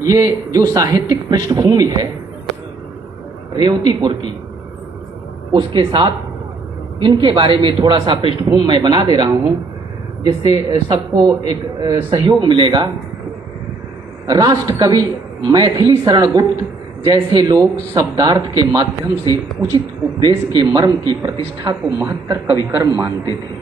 ये जो साहित्यिक पृष्ठभूमि है रेवतीपुर की, उसके साथ इनके बारे में थोड़ा सा पृष्ठभूमि मैं बना दे रहा हूँ, जिससे सबको एक सहयोग मिलेगा। राष्ट्र कवि मैथिली शरण गुप्त जैसे लोग शब्दार्थ के माध्यम से उचित उपदेश के मर्म की प्रतिष्ठा को महत्तर कवि कर्म मानते थे।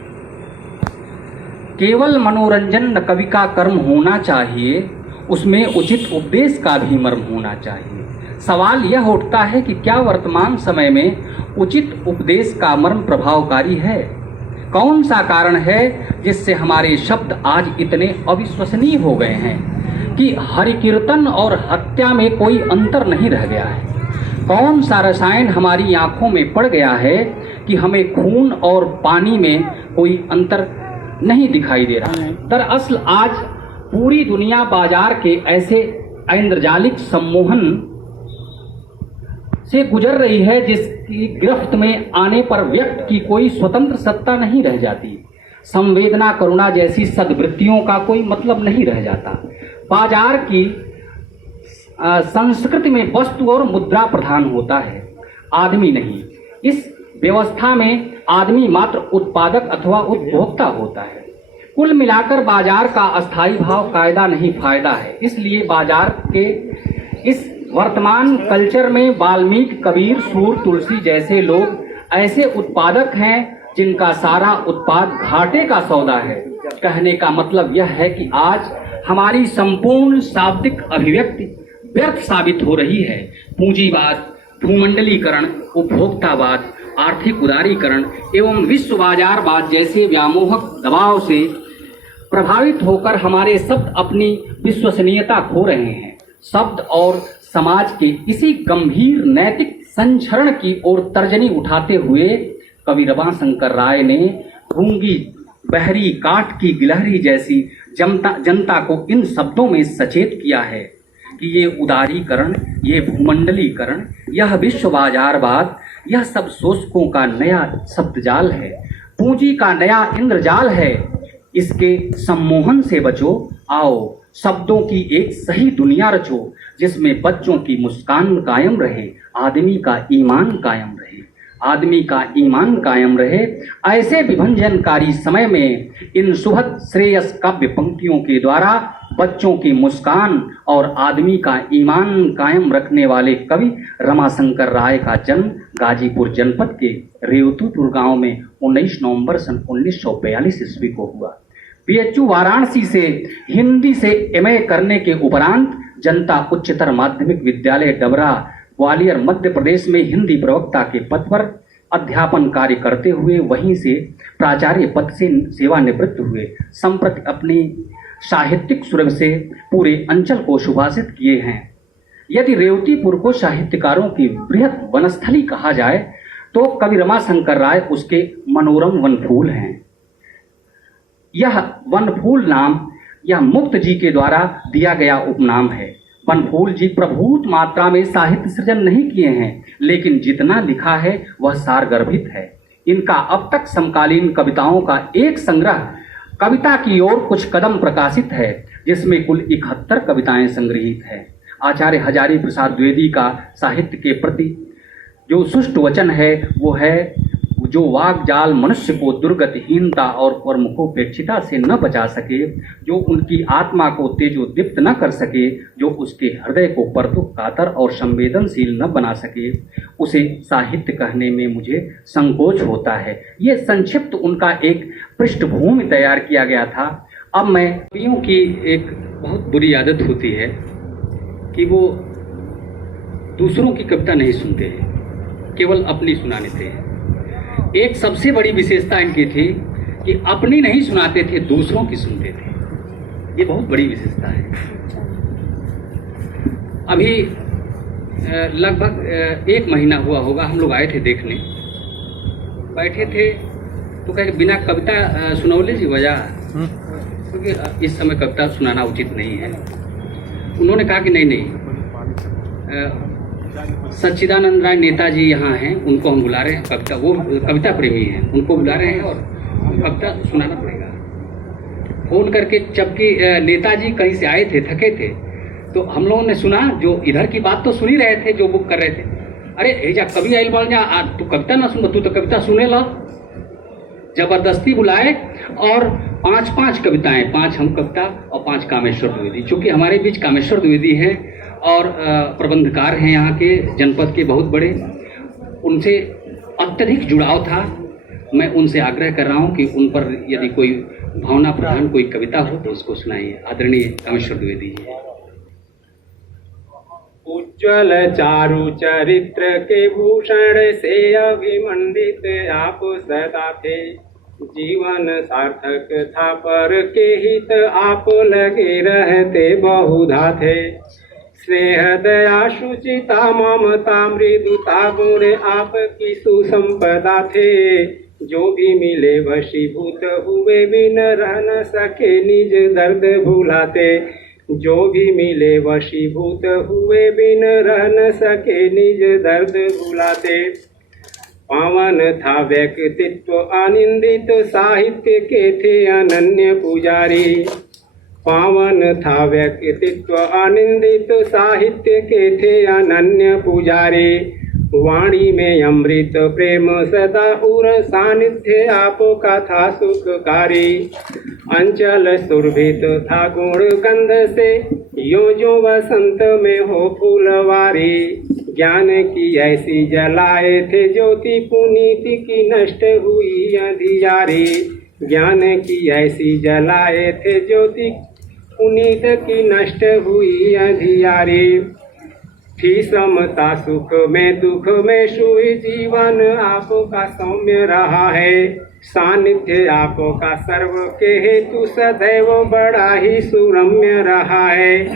केवल मनोरंजन न कवि का कर्म होना चाहिए, उसमें उचित उपदेश का भी मर्म होना चाहिए। सवाल यह उठता है कि क्या वर्तमान समय में उचित उपदेश का मर्म प्रभावकारी है? कौन सा कारण है जिससे हमारे शब्द आज इतने अविश्वसनीय हो गए हैं कि हरिकीर्तन और हत्या में कोई अंतर नहीं रह गया है? कौन सा रसायन हमारी आंखों में पड़ गया है कि हमें खून और पानी में कोई अंतर नहीं दिखाई दे रहा है? दरअसल आज पूरी दुनिया बाजार के ऐसे ऐन्द्रजालिक सम्मोहन से गुजर रही है जिसकी गिरफ्त में आने पर व्यक्ति की कोई स्वतंत्र सत्ता नहीं रह जाती। संवेदना, करुणा जैसी सद्वृत्तियों का कोई मतलब नहीं रह जाता। बाजार की संस्कृति में वस्तु और मुद्रा प्रधान होता है, आदमी नहीं। इस व्यवस्था में आदमी मात्र उत्पादक अथवा उपभोक्ता होता है। कुल मिलाकर बाजार का अस्थायी भाव कायदा नहीं फायदा है। इसलिए बाजार के इस वर्तमान कल्चर में वाल्मीकि, कबीर, सूर, तुलसी जैसे लोग ऐसे उत्पादक हैं जिनका सारा उत्पाद घाटे का सौदा है। कहने का मतलब यह है कि आज हमारी संपूर्ण शाब्दिक अभिव्यक्ति व्यर्थ साबित हो रही है। पूंजीवाद, भूमंडलीकरण, उपभोक्तावाद, आर्थिक उदारीकरण एवं विश्व बाजारवाद जैसे व्यामोहक दबाव से प्रभावित होकर हमारे शब्द अपनी विश्वसनीयता खो रहे हैं। शब्द और समाज के इसी गंभीर नैतिक संचरण की ओर तर्जनी उठाते हुए कवि रमाशंकर राय ने गूंगी, बहरी, काठ की गिलहरी जैसी जनता को इन शब्दों में सचेत किया है कि ये उदारीकरण, ये भूमंडलीकरण, यह विश्व बाजारवाद, यह सब शोषकों का नया शब्दजाल है, पूंजी का नया इंद्रजाल है। इसके सम्मोहन से बचो, आओ शब्दों की एक सही दुनिया रचो जिसमें बच्चों की मुस्कान कायम रहे, आदमी का ईमान कायम रहे, आदमी का ईमान कायम रहे। ऐसे विभंजनकारी समय में इन सुभद श्रेयस काव्य पंक्तियों के द्वारा बच्चों की मुस्कान और आदमी का ईमान कायम रखने वाले कवि रमाशंकर राय का जन्म गाजीपुर जनपद के रेवतीपुर गांव में 19 नवंबर सन 1942 ईस्वी को हुआ। बीएचयू वाराणसी से हिंदी से एमए करने के उपरांत जनता उच्चतर माध्यमिक विद्यालय डबरा, ग्वालियर, मध्य प्रदेश में हिंदी प्रवक्ता के पद पर अध्यापन कार्य करते हुए वहीं से प्राचार्य पद से सेवानिवृत्त हुए। संप्रति अपनी साहित्यिक सुरभ से पूरे अंचल को सुभाषित किए हैं। यदि रेवतीपुर को साहित्यकारों की बृहत वनस्थली कहा जाए तो कवि रमाशंकर राय उसके मनोरम वनफूल हैं। यह वनफूल नाम यह मुक्त जी के द्वारा दिया गया उपनाम है। वनफूल जी प्रभूत मात्रा में साहित्य सृजन नहीं किए हैं, लेकिन जितना लिखा है वह सारगर्भित है। इनका अब तक समकालीन कविताओं का एक संग्रह कविता की ओर कुछ कदम प्रकाशित है, जिसमें कुल 71 कविताएं संग्रहित हैं। आचार्य हजारी प्रसाद द्विवेदी का साहित्य के प्रति जो सुष्ट वचन है वो है, जो वाग जाल मनुष्य को दुर्गतिहीनता और प्रमुखोपेक्षिता से न बचा सके, जो उनकी आत्मा को तेजोदीप्त न कर सके, जो उसके हृदय को परतुक कातर और संवेदनशील न बना सके, उसे साहित्य कहने में मुझे संकोच होता है। ये संक्षिप्त उनका एक पृष्ठभूमि तैयार किया गया था। अब मैं कवियों की एक बहुत बुरी आदत होती है कि वो दूसरों की कविता नहीं सुनते हैं, केवल अपनी सुनाने थे। एक सबसे बड़ी विशेषता इनकी थी कि अपनी नहीं सुनाते थे, दूसरों की सुनते थे। ये बहुत बड़ी विशेषता है। अभी लगभग 1 महीना हुआ होगा, हम लोग आए थे देखने, बैठे थे तो कहे बिना कविता सुनौले जी वजह, क्योंकि इस समय कविता सुनाना उचित नहीं है। उन्होंने कहा कि नहीं, सच्चिदानंद राय नेताजी यहाँ हैं, उनको हम बुला रहे हैं, कविता, वो कविता प्रेमी हैं, उनको बुला रहे हैं और कविता सुनाना पड़ेगा। फोन करके, जबकि नेताजी कहीं से आए थे, थके थे, तो हम लोगों ने सुना, जो इधर की बात तो सुन ही रहे थे, जो बुक कर रहे थे, अरे एजा कवि आइल बोल जा, तू कविता ना सुन, तू तो कविता सुने ला। जबरदस्ती बुलाए और 5 कविताएं, 5 हम कविता और 5 कामेश्वर द्विवेदी। चूंकि हमारे बीच कामेश्वर द्विवेदी हैं और प्रबंधकार हैं यहाँ के, जनपद के बहुत बड़े, उनसे अत्यधिक जुड़ाव था। मैं उनसे आग्रह कर रहा हूँ कि उन पर यदि कोई भावना प्रधान कोई कविता हो तो उसको सुनाइए। आदरणीय कामेश्वर द्विवेदी जी। उज्ज्वल चारु चरित्र के भूषण से अभिमंडित आप सदा थे, जीवन सार्थक था पर के हित आप लगे रहते बहुधा थे। स्नेह दया शुचिता ममता मृदुता गुण आपकी सुसंपदा थे, जो भी मिले वशीभूत हुए बिन रह न सके निज दर्द भुलाते। जो भी मिले वशीभूत हुए बिन रह न सके निज दर्द भुलाते। पावन था व्यक्तित्व आनंदित साहित्य के थे अनन्य पुजारी। पावन था व्यक्तित्व आनंदित साहित्य के थे अनन्य पुजारी। वाणी में अमृत प्रेम सदा उर सानिध्य आपका था सुखकारी। अंचल सुरभित था गुण गंध से यो जो वसंत में हो फूलवारी। ज्ञान की ऐसी जलाए थे ज्योति पुनीति की नष्ट हुई अंधियारी। ज्ञान की ऐसी जलाए थे ज्योति पुनीत की नष्ट हुई अंधियारी। थी समता सुख में दुख में सुई जीवन आपका सौम्य रहा है। सानिध्य आपका सर्व के हेतु सदैव बड़ा ही सुरम्य रहा है।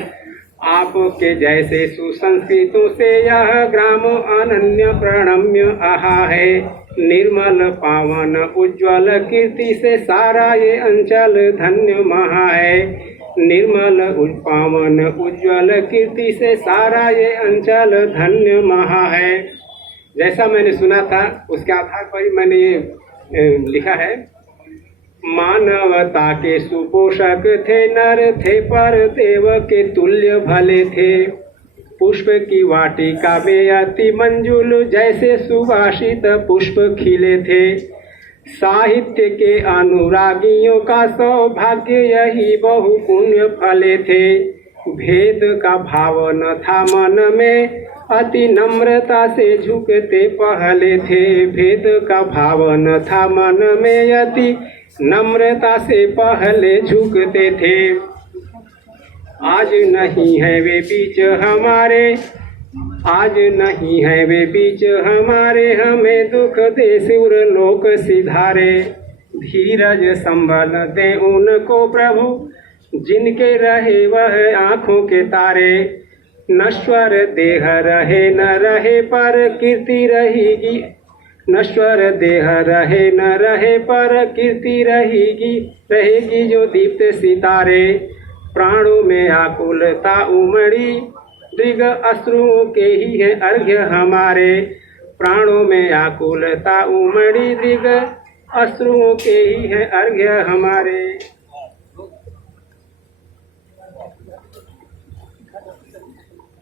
आपके जैसे सुसंस्कृतों से यह ग्राम अनन्य प्रणम्य आहा है। निर्मल पावन उज्ज्वल कीर्ति से सारा ये अंचल धन्य महा है। निर्मल पावन उज्ज्वल कीर्ति से सारा ये अंचल धन्य महा है। जैसा मैंने सुना था उसके आधार पर ही मैंने ये लिखा है। मानवता के सुपोषक थे नर थे पर देव के तुल्य भले थे। पुष्प की वाटिका में अति मंजुल जैसे सुवासित पुष्प खिले थे। साहित्य के अनुरागियों का सौभाग्य यही बहु पुण्य फले थे। भेद का भाव न था मन में अति नम्रता से झुकते पहले थे। भेद का भाव न था मन में अति नम्रता से पहले झुकते थे। आज नहीं है वे बीच हमारे, आज नहीं है वे बीच हमारे, हमें दुख दे सुर लोक सिधारे। धीरज संभल दे उनको प्रभु जिनके रहे वह आँखों के तारे। नश्वर देह रहे न रहे पर कीर्ति रहेगी। नश्वर देह रहे न रहे पर कीर्ति रहेगी। रहेगी जो दीप्त सितारे। प्राणों में आकुलता उमड़ी दृग अश्रुओं के ही है अर्घ्य हमारे। प्राणों में आकुलता उमड़ी दृग अश्रुओं के ही है अर्घ्य हमारे।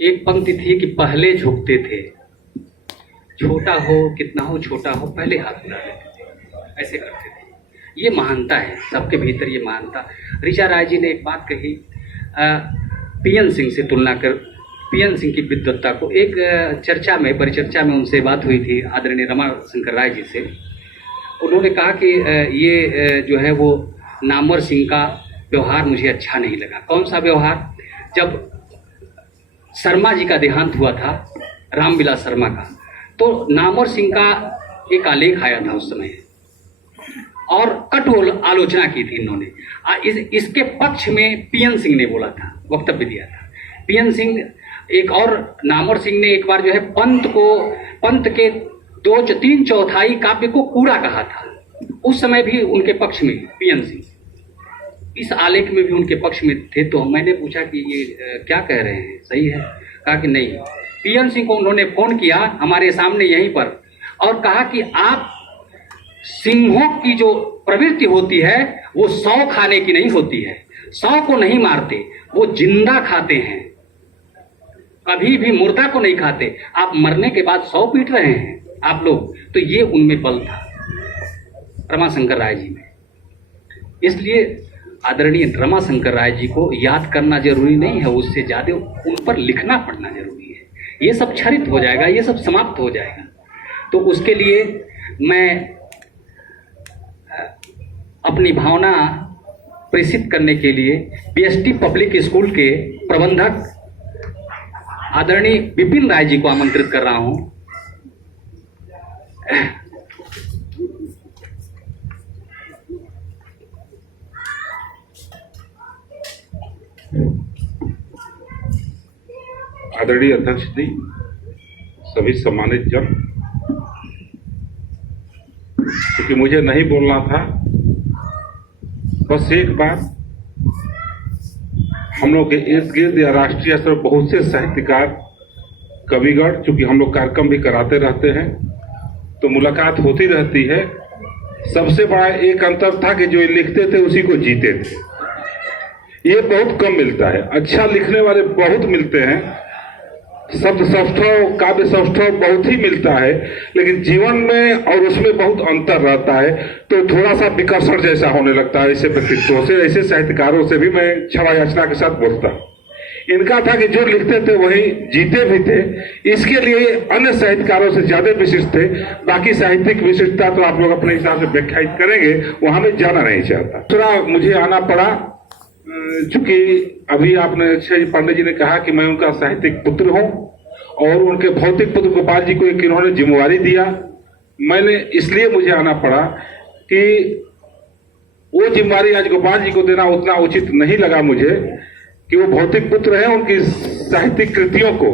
एक पंक्ति थी कि पहले झुकते थे, छोटा हो कितना हो छोटा हो पहले हाथ उठा लेते थे, ऐसे करते थे। ये महानता है, सबके भीतर ये महानता। ऋचा राय जी ने एक बात कही, पीएन सिंह से तुलना कर, पीएन सिंह की विद्वत्ता को। एक चर्चा में, परिचर्चा में उनसे बात हुई थी आदरणीय रमा शंकर राय जी से। उन्होंने कहा कि ये जो है वो नामवर सिंह का व्यवहार मुझे अच्छा नहीं लगा। कौन सा व्यवहार? जब शर्मा जी का देहांत हुआ था रामविलास शर्मा का, तो नामवर सिंह का एक आलेख आया था उस समय और कटु आलोचना की थी इन्होंने। इसके पक्ष में पीएन सिंह ने बोला था, वक्तव्य दिया था। पीएन सिंह एक और नामवर सिंह ने एक बार जो है पंत के 2/3 काव्य को कूड़ा कहा था। उस समय भी उनके पक्ष में पीएन सिंह इस आलेख में भी उनके पक्ष में थे। तो मैंने पूछा कि ये क्या कह रहे हैं, सही है? कहा कि नहीं। पीएन सिंह को उन्होंने फोन किया हमारे सामने यहीं पर और कहा कि आप सिंहों की जो प्रवृत्ति होती है वो 100 खाने की नहीं होती है, 100 को नहीं मारते, वो जिंदा खाते हैं, कभी भी मुर्दा को नहीं खाते। आप मरने के बाद 100 पीट रहे हैं आप लोग। तो ये उनमें बल था रमाशंकर राय जी में। इसलिए आदरणीय रमाशंकर राय जी को याद करना जरूरी नहीं है, उससे ज्यादा उन पर लिखना पढ़ना जरूरी है। ये सब क्षरित हो जाएगा, ये सब समाप्त हो जाएगा। तो उसके लिए मैं अपनी भावना प्रेषित करने के लिए बीएसटी पब्लिक स्कूल के प्रबंधक आदरणीय विपिन राय जी को आमंत्रित कर रहा हूं। आदरणीय अध्यक्ष जी, सभी सम्मानित जन, क्योंकि मुझे नहीं बोलना था, बस एक बात, हम लोग के इर्द गिर्द या राष्ट्रीय स्तर पर बहुत से साहित्यकार, कविगण, चूंकि हम लोग कार्यक्रम भी कराते रहते हैं तो मुलाकात होती रहती है। सबसे बड़ा एक अंतर था कि जो लिखते थे उसी को जीते थे। ये बहुत कम मिलता है। अच्छा लिखने वाले बहुत मिलते हैं, शब्द सौष्ठव, काव्य सौष्ठव बहुत ही मिलता है, लेकिन जीवन में और उसमें बहुत अंतर रहता है। तो थोड़ा सा विकर्षण जैसा होने लगता है ऐसे व्यक्तित्वों से, ऐसे साहित्यकारों से भी मैं क्षमा याचना के साथ बोलता हूं। इनका था कि जो लिखते थे वही जीते भी थे, इसके लिए अन्य साहित्यकारों से ज्यादा विशिष्ट थे। बाकी साहित्यिक विशिष्टता तो आप लोग अपने हिसाब से व्याख्यायित करेंगे, वहां में जाना नहीं चाहता। दूसरा, मुझे आना पड़ा चूंकि अभी आपने अक्षय पांडे जी ने कहा कि मैं उनका साहित्यिक पुत्र हूं और उनके भौतिक पुत्र गोपाल जी को एक इन्होंने जिम्मेवारी दिया। मैंने इसलिए मुझे आना पड़ा कि वो जिम्मेवारी आज गोपाल जी को देना उतना उचित नहीं लगा मुझे कि वो भौतिक पुत्र हैं, उनकी साहित्यिक कृतियों को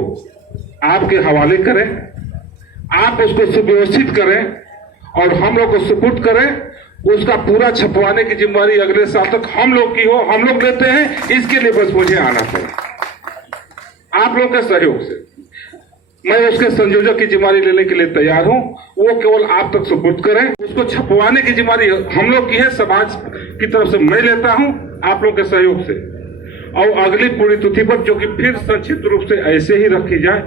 आपके हवाले करें, आप उसको सुव्यवस्थित करें और हम लोग को सुपुर्द करें। उसका पूरा छपवाने की जिम्मेवारी अगले साल तक हम लोग की हो, हम लोग लेते हैं। इसके लिए बस मुझे आना पड़ा आप लोग के सहयोग से। मैं उसके संयोजक की जिम्मेवारी लेने के लिए तैयार हूं। वो केवल आप तक सुपुर्द करें, उसको छपवाने की जिम्मेवारी हम लोग की है, समाज की तरफ से मैं लेता हूं आप लोग के सहयोग से। और अगली पुण्यतिथि पर, जो कि फिर संक्षिप्त रूप से ऐसे ही रखी जाए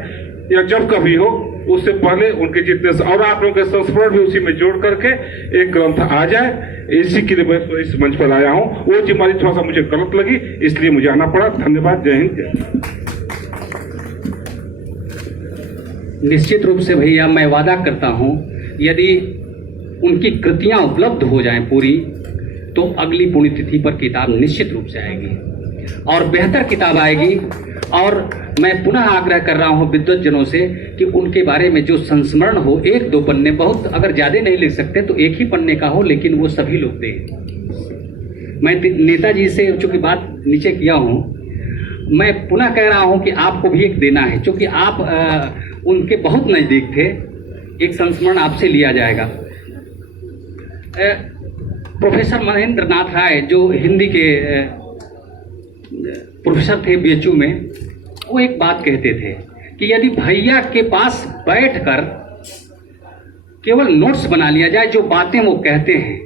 या जब कभी हो, उससे पहले उनके जितने और आप लोगों के संस्मरण भी उसी में जोड़ करके एक ग्रंथ आ जाए, इसी के लिए मैं इस मंच पर आया हूं। वो जिम्मेवारी थोड़ा सा मुझे गलत लगी, इसलिए मुझे आना पड़ा। धन्यवाद। जय हिंद, जय भारत। निश्चित रूप से भैया मैं वादा करता हूं, यदि उनकी कृतियां उपलब्ध हो जाएं पूरी, तो अगली पुण्यतिथि पर किताब निश्चित रूप से आएगी और बेहतर किताब आएगी। और मैं पुनः आग्रह कर रहा हूं विद्वत जनों से कि उनके बारे में जो संस्मरण हो, 1-2 पन्ने, बहुत अगर ज्यादा नहीं लिख सकते तो 1 ही पन्ने का हो, लेकिन वो सभी लोग दें। मैं नेताजी से चूंकि बात नीचे किया हूं, मैं पुनः कह रहा हूं कि आपको भी एक देना है, क्योंकि आप उनके बहुत नजदीक थे। एक संस्मरण आपसे लिया जाएगा। प्रोफेसर महेंद्र नाथ राय, जो हिंदी के प्रोफेसर थे बीएचयू में, वो एक बात कहते थे कि यदि भैया के पास बैठकर केवल नोट्स बना लिया जाए, जो बातें वो कहते हैं,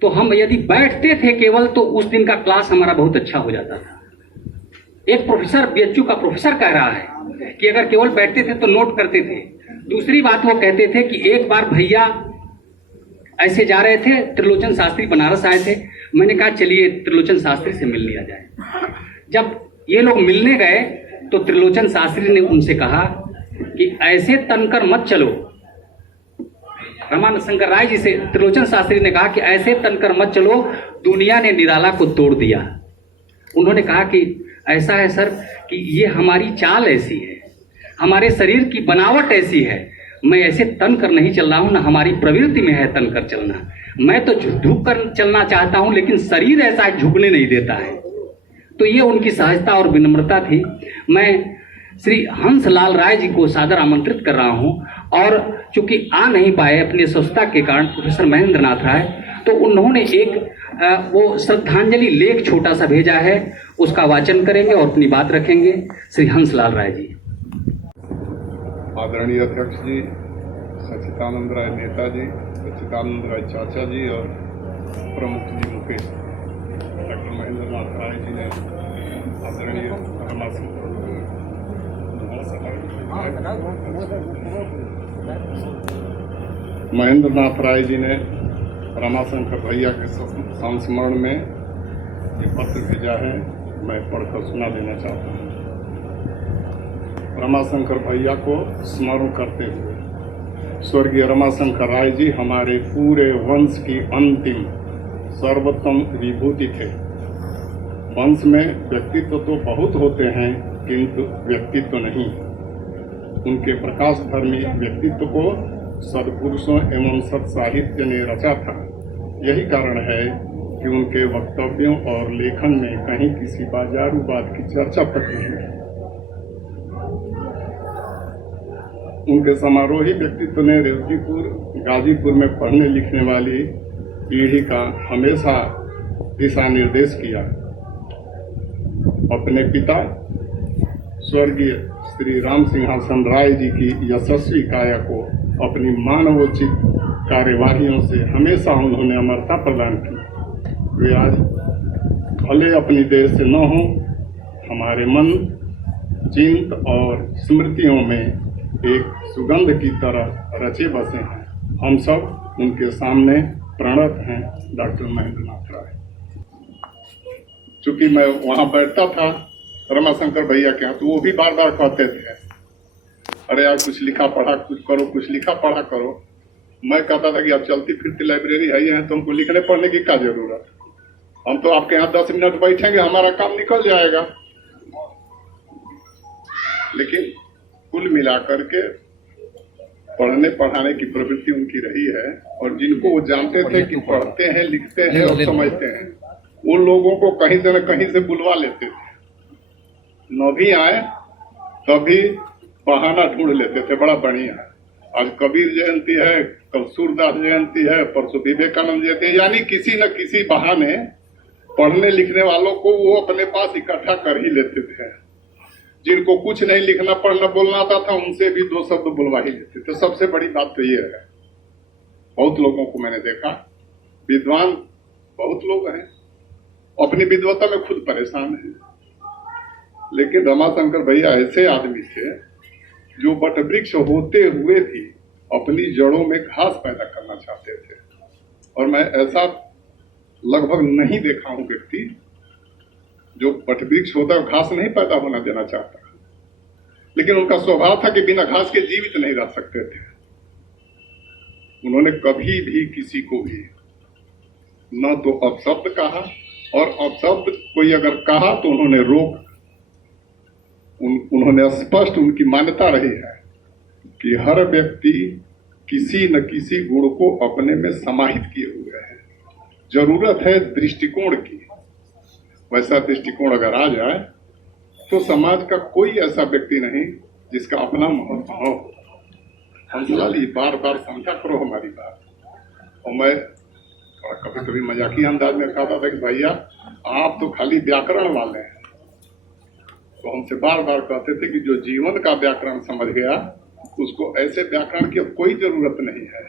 तो हम यदि बैठते थे केवल, तो उस दिन का क्लास हमारा बहुत अच्छा हो जाता था। एक प्रोफेसर, बीएचयू का प्रोफेसर कह रहा है कि अगर केवल बैठते थे तो नोट करते थे। दूसरी बात वो कहते थे कि एक बार भैया ऐसे जा रहे थे, त्रिलोचन शास्त्री बनारस आए थे। मैंने कहा चलिए त्रिलोचन शास्त्री से मिल लिया जाए। जब ये लोग मिलने गए तो त्रिलोचन शास्त्री ने उनसे कहा कि ऐसे तनकर मत चलो। रमाशंकर राय जी से त्रिलोचन शास्त्री ने कहा कि ऐसे तनकर मत चलो, दुनिया ने निराला को तोड़ दिया। उन्होंने कहा कि ऐसा है सर कि ये हमारी चाल ऐसी है, हमारे शरीर की बनावट ऐसी है। मैं ऐसे तन कर नहीं चल रहा हूं, ना हमारी प्रवृत्ति में है तन कर चलना। मैं तो झुक कर चलना चाहता हूं, लेकिन शरीर ऐसा झुकने नहीं देता है। तो ये उनकी सहजता और विनम्रता थी। मैं श्री हंसलाल राय जी को सादर आमंत्रित कर रहा हूं, और चूंकि आ नहीं पाए अपनी स्वच्छता के कारण प्रोफेसर महेंद्र नाथ राय, तो उन्होंने एक वो श्रद्धांजलि लेख छोटा सा भेजा है, उसका वाचन करेंगे और अपनी बात रखेंगे। श्री हंसलाल राय जी। आदरणीय अध्यक्ष जी, सच्चिदानंद राय नेताजी, सच्चिदानंद राय चाचा जी और प्रमुख जी मुकेश डॉक्टर महेंद्र नाथ राय जी ने आदरणीय महेंद्र नाथ राय जी ने रमाशंकर भैया के संस्मरण में ये पत्र भेजा है, मैं पढ़कर सुना देना चाहता हूँ। रमाशंकर भैया को स्मरण करते हुए, स्वर्गीय रमाशंकर राय जी हमारे पूरे वंश की अंतिम सर्वोत्तम विभूति थे। वंश में व्यक्तित्व तो बहुत होते हैं, किंतु व्यक्तित्व नहीं। उनके प्रकाश धर्मी व्यक्तित्व को सदपुरुषों एवं सत साहित्य ने रचा था। यही कारण है कि उनके वक्तव्यों और लेखन में कहीं किसी बाजारू बात की चर्चा तक नहीं है। उनके समारोही व्यक्तित्व ने रेवतीपुर गाजीपुर में पढ़ने लिखने वाली पीढ़ी का हमेशा दिशा निर्देश किया। अपने पिता स्वर्गीय श्री राम सिंहासन राय जी की यशस्वी काया को अपनी मानवोचित कार्यवाहियों से हमेशा उन्होंने अमरता प्रदान की। वे आज भले अपनी देश से न हों, हमारे मन, चिंत और स्मृतियों में एक सुगंध की तरह रचे बसे हैं। हम सब उनके सामने प्रणत हैं। डॉक्टर महेंद्र नाथ राय। चूंकि मैं वहां बैठता था रमाशंकर भैया के यहाँ, तो वो भी बार बार कहते थे, अरे यार कुछ लिखा पढ़ा कुछ करो, कुछ लिखा पढ़ा करो। मैं कहता था कि अब चलती फिरती लाइब्रेरी है ही है, तो हमको लिखने पढ़ने की क्या जरूरत। हम तो आपके यहाँ 10 मिनट बैठेंगे, हमारा काम निकल जाएगा। लेकिन कुल मिलाकर के पढ़ने पढ़ाने की प्रवृत्ति उनकी रही है, और जिनको वो जानते थे कि पढ़ते हैं, लिखते हैं और समझते हैं, उन लोगों को कहीं से न कहीं से बुलवा लेते थे। न भी आए तभी बहाना ढूंढ लेते थे, बड़ा बढ़िया है, आज कबीर जयंती है, कल सूरदास जयंती है, परसों विवेकानंद जयंती है। यानी किसी न किसी बहाने पढ़ने लिखने वालों को वो अपने पास इकट्ठा कर ही लेते थे। जिनको कुछ नहीं लिखना पढ़ना बोलना आता था, उनसे भी 2 शब्द बुलवा ही लेते थे। सबसे बड़ी बात तो ये है, बहुत लोगों को मैंने देखा, विद्वान बहुत लोग हैं, अपनी विद्वता में खुद परेशान हैं, लेकिन रमाशंकर भैया ऐसे आदमी थे जो बट वृक्ष होते हुए भी अपनी जड़ों में घास पैदा करना चाहते थे। और मैं ऐसा लगभग नहीं देखा हूं व्यक्ति जो बट वृक्ष होता है घास नहीं पैदा होना देना चाहता, लेकिन उनका स्वभाव था कि बिना घास के जीवित नहीं रह सकते थे। उन्होंने कभी भी किसी को भी न तो अपशब्द कहा, और अपशब्द कोई अगर कहा तो उन्होंने रोक। उन्होंने स्पष्ट उनकी मान्यता रही है कि हर व्यक्ति किसी न किसी गुण को अपने में समाहित किए हुए है। जरूरत है दृष्टिकोण की। वैसा दृष्टिकोण अगर आ जाए तो समाज का कोई ऐसा व्यक्ति नहीं जिसका अपना महत्व हो। हंसलाल ये बार बार समझा करो हमारी बात। और मैं कभी कभी मजाकी अंदाज में कहता था कि भैया आप तो खाली व्याकरण वाले हैं। तो हमसे बार बार कहते थे कि जो जीवन का व्याकरण समझ गया उसको ऐसे व्याकरण की अब कोई जरूरत नहीं है।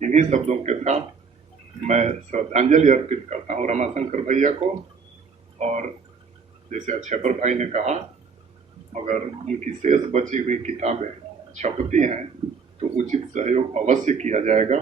इन्हीं शब्दों के साथ मैं श्रद्धांजलि अर्पित करता हूँ रमाशंकर भैया को। और जैसे अक्षयपर भाई ने कहा, अगर उनकी शेष बची हुई किताबें छपती हैं तो उचित सहयोग अवश्य किया जाएगा।